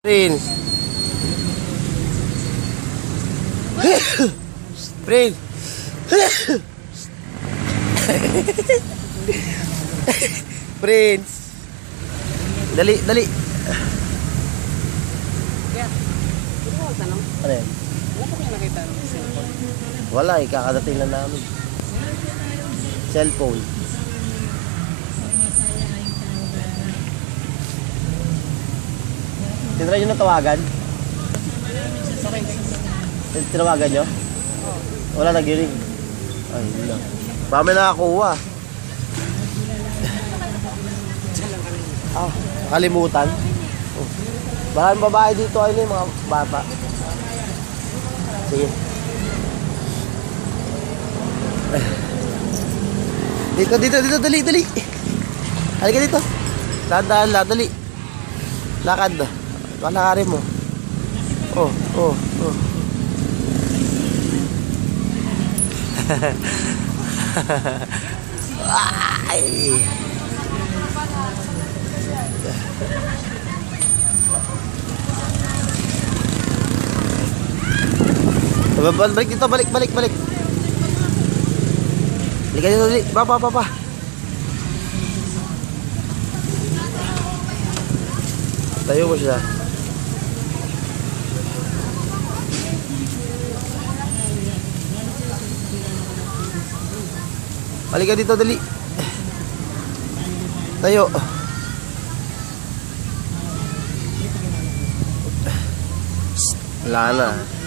Prince. Prince. Prince. Dali, dali. Kaya, ano mo tanong? Ano yan? Wala ko kaya nakita ng cellphone. Wala eh, kakadating lang namin. Cellphone. Tinry nyo na tawagan? Sakay. Tinawagan nyo? Wala nag-ring. Ay, wala. Baka may nakakuha. Ah, nakalimutan. Oh. Baka yung babae dito ay yung mga bata. Sige. Dito, dito, dito, dali, dali. Halika dito. Dahan-dahan lang, dali. Lakad. Palakarin mo. Oh, oh, oh. Ay. Balik dito, balik, balik, balik. Halika dito, dali. Pa. Tayo mo siya. Halika dito, dali. Tayo. Wala na.